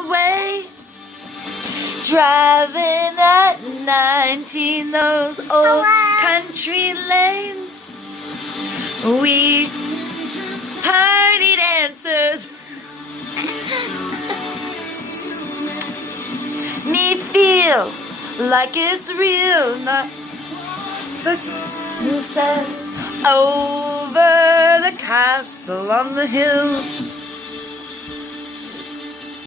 our way, driving at 19, those old country lanes. We party dancers, me feel like it's real, not so sad. Over the castle on the hills,